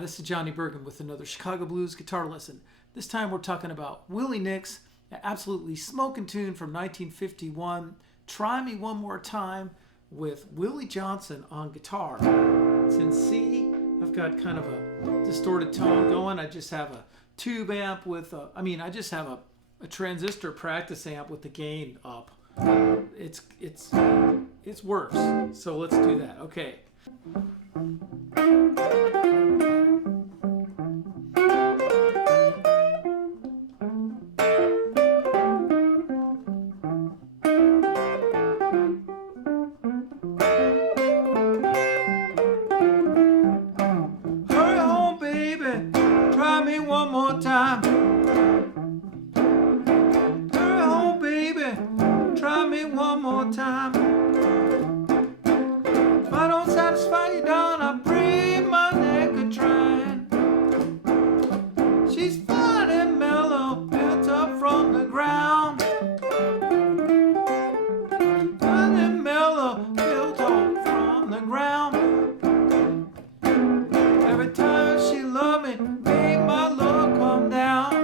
this is Johnny Burgin with another Chicago Blues guitar lesson. This time we're talking about Willie Nix, an absolutely smoking tune from 1951, Try Me One More Time, with Willie Johnson on guitar. It's in C. I've got kind of a distorted tone going. I just have a tube amp with I just have a transistor practice amp with the gain up. It's worse. So let's do that. Okay. Hurry home, baby. Try me one more time. Hurry home, baby. Try me one more time. If I don't satisfy you, darling, I break my neck a trying. She's fine and mellow, built up from the ground. Fine and mellow, built up from the ground. Every time she loved me, made my love come down.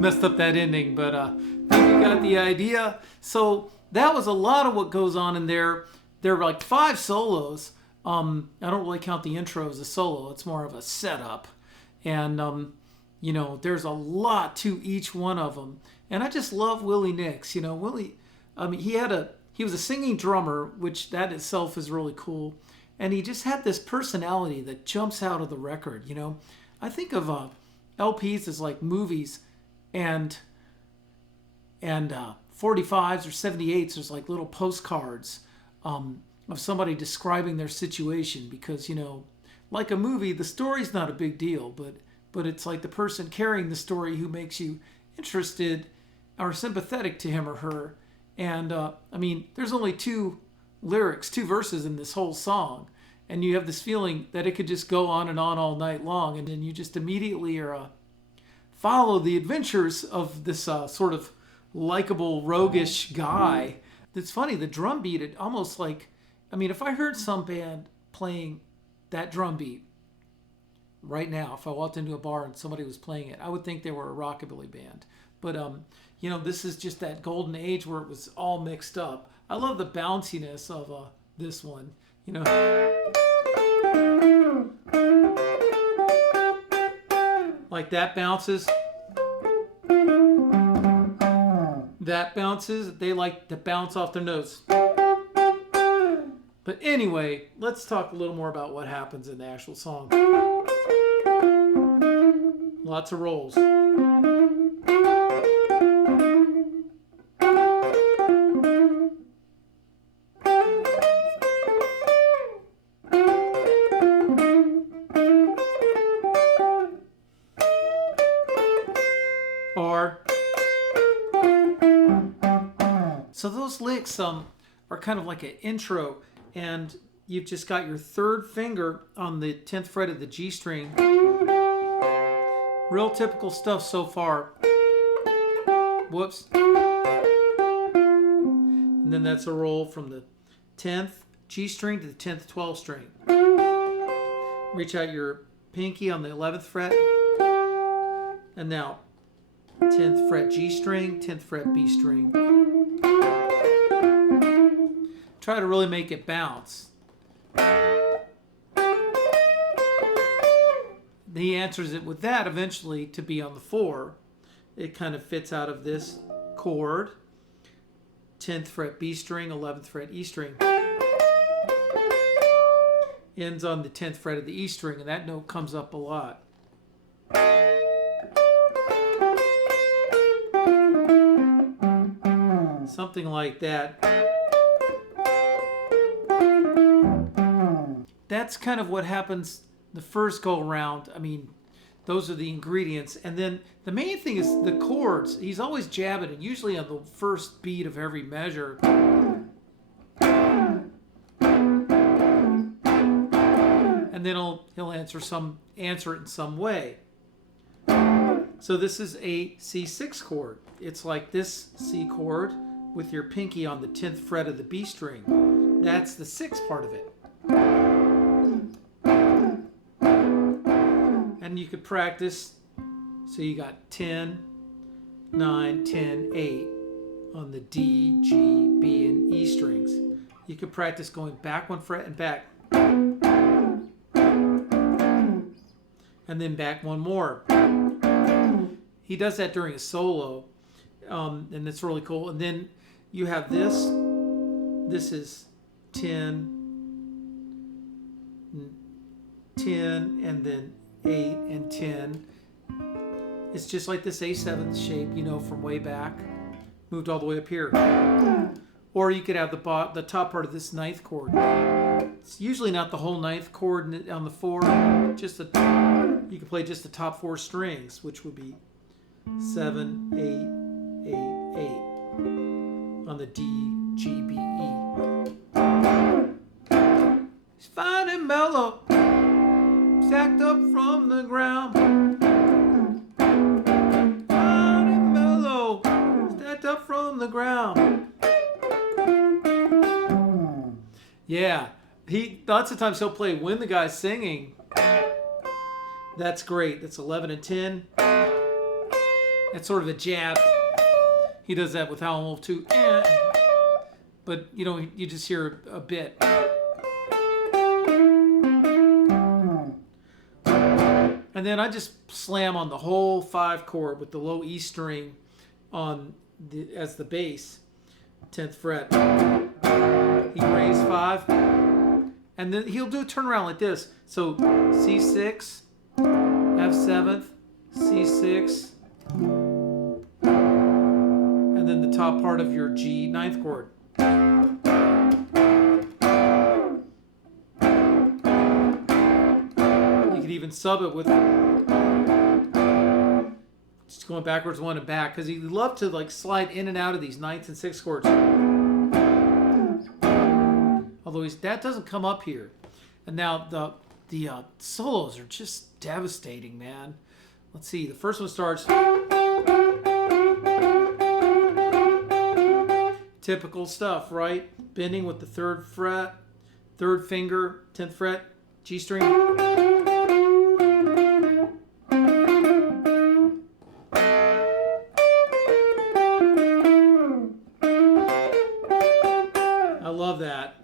Messed up that ending, but I think you got the idea. So that was a lot of what goes on in there. There are like 5 solos. I don't really count the intro as a solo. It's more of a setup. And, there's a lot to each one of them. And I just love Willie Nix. Willie, he was a singing drummer, which that itself is really cool. And he just had this personality that jumps out of the record. I think of LPs as like movies. And 45s or 78s, there's like little postcards of somebody describing their situation, because like a movie, the story's not a big deal, but it's like the person carrying the story who makes you interested or sympathetic to him or her. And there's only 2 verses in this whole song, and you have this feeling that it could just go on and on all night long, and then you just immediately are follow the adventures of this sort of likable, roguish guy. It's funny, the drum beat, it almost like, if I heard some band playing that drum beat right now, if I walked into a bar and somebody was playing it, I would think they were a rockabilly band. But, this is just that golden age where it was all mixed up. I love the bounciness of this one, Like that bounces. That bounces. They like to bounce off their notes. But anyway, let's talk a little more about what happens in the actual song. Lots of rolls. So those licks are kind of like an intro, and you've just got your 3rd finger on the 10th fret of the G string. Real typical stuff so far. Whoops. And then that's a roll from the 10th G string to the 10th 12th string. Reach out your pinky on the 11th fret. And now 10th fret G string, 10th fret B string. Try to really make it bounce. he answers it with that eventually to be on the 4. It kind of fits out of this chord. 10th fret B string, 11th fret E string. Ends on the 10th fret of the E string, and that note comes up a lot. Something like that. That's kind of what happens the first go around. I mean, those are the ingredients. And then the main thing is the chords. He's always jabbing it, usually on the first beat of every measure. And then he'll answer it in some way. So this is a C6 chord. It's like this C chord with your pinky on the 10th fret of the B string. That's the 6th part of it. And you could practice. So you got 10, 9, 10, 8 on the D, G, B, and E strings. You could practice going back 1 fret and back. And then back 1 more. He does that during a solo, and it's really cool. And then you have this. This is 10, 10, and then 8 and 10. It's just like this A7 shape, you know, from way back, moved all the way up here. Or you could have the top part of this 9th chord. It's usually not the whole 9th chord on the 4. You can play just the top 4 strings, which would be 7, 8, 8, 8 on the D, G, B, E. It's fine and mellow, stacked up from the ground. Fine and mellow, stacked up from the ground. Yeah, lots of times he'll play when the guy's singing. That's great. That's 11 and 10. That's sort of a jab. He does that with Howlin' Wolf too. But you know, you just hear a bit. And then I just slam on the whole 5 chord with the low E string as the bass, 10th fret. He raised 5, and then he'll do a turnaround like this. So C6, F7, C6, and then the top part of your G 9th chord. You could even sub it with just going backwards 1 and back, because he loved to like slide in and out of these 9th and 6th chords. Although that doesn't come up here. And now the solos are just devastating, man. Let's see. The first one starts. Typical stuff, right? Bending with the 3rd fret, 3rd finger, 10th fret, G string. I love that.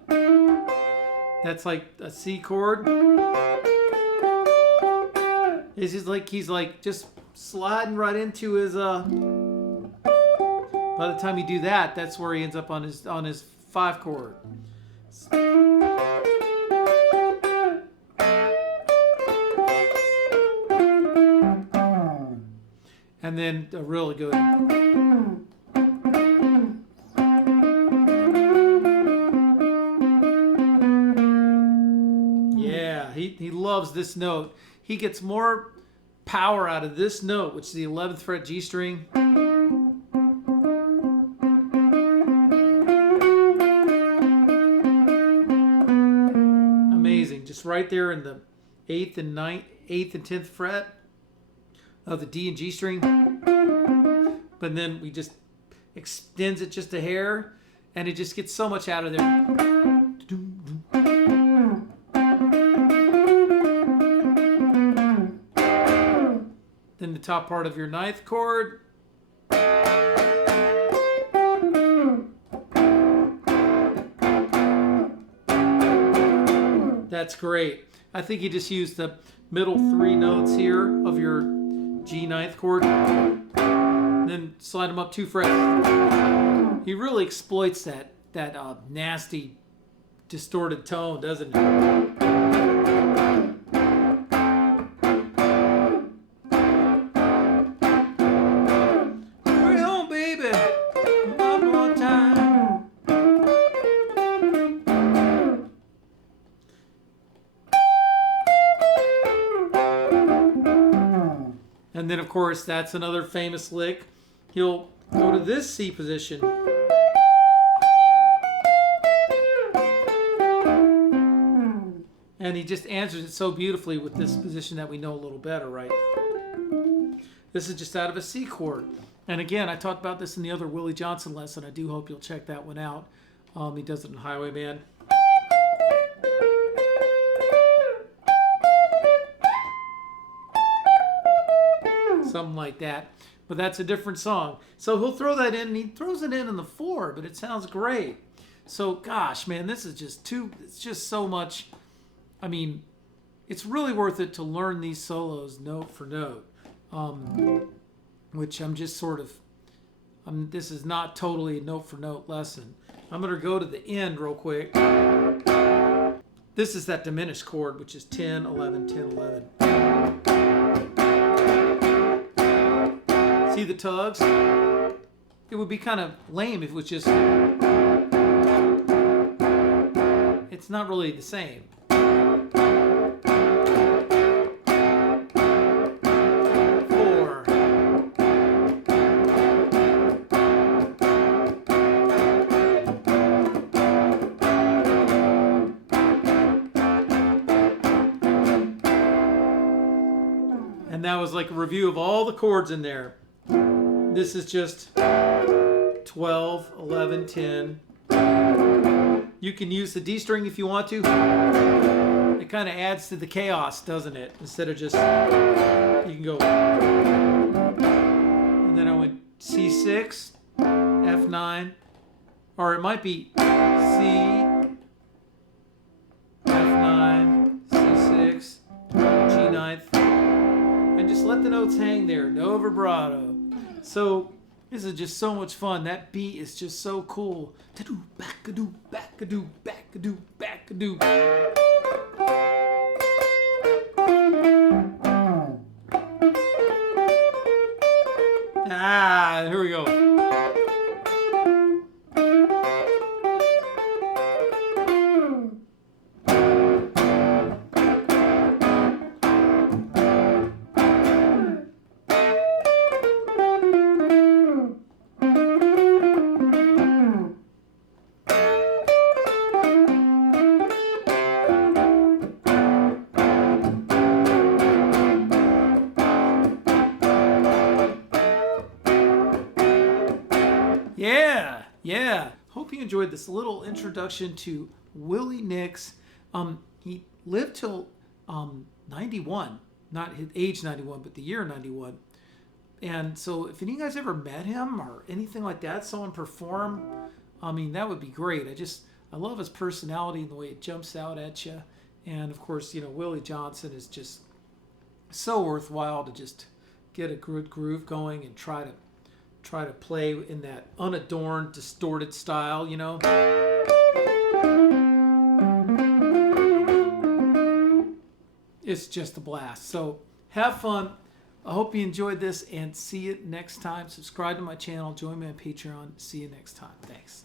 That's like a C chord. He's like just sliding right into his by the time you do that, that's where he ends up on his 5 chord. And then a really good. Yeah, he loves this note. He gets more power out of this note, which is the 11th fret G string. Amazing. Just right there in the 8th and 10th fret of the D and G string. But then we just extends it just a hair, and it just gets so much out of there. Then the top part of your 9th chord. That's great. I think he just used the middle 3 notes here of your G ninth chord, and then slide them up 2 frets. He really exploits that nasty, distorted tone, doesn't he? And then, of course, that's another famous lick. He'll go to this C position. And he just answers it so beautifully with this position that we know a little better, right? This is just out of a C chord. And again, I talked about this in the other Willie Johnson lesson. I do hope you'll check that one out. He does it in Highwayman. Something like that, but that's a different song. So he'll throw that in, and he throws it in the 4, but it sounds great. So gosh, man, this is just it's just so much. I mean, it's really worth it to learn these solos note for note, which I'm just sort of, this is not totally a note for note lesson. I'm going to go to the end real quick. This is that diminished chord, which is 10, 11, 10, 11. See the tugs? It would be kind of lame if it was just... It's not really the same. 4. And that was like a review of all the chords in there. This is just 12, 11, 10. You can use the D string if you want to. It kind of adds to the chaos, doesn't it? Instead of just, you can go. And then I went C6, F9, or it might be C, F9, C6, G9, and just let the notes hang there, no vibrato. So this is just so much fun. That beat is just so cool. Ta-doo, back-a-doo, back-a-doo, back-a-doo, back-a-doo. Here we go. Yeah. Hope you enjoyed this little introduction to Willie Nix. He lived till 91, not his age 91, but the year 91. And so if any of you guys ever met him or anything like that, saw him perform, I mean, that would be great. I love his personality and the way it jumps out at you. And of course, Willie Johnson is just so worthwhile to just get a good groove going and try to play in that unadorned, distorted style, It's just a blast. So have fun. I hope you enjoyed this, and see you next time. Subscribe to my channel. Join me on Patreon. See you next time. Thanks.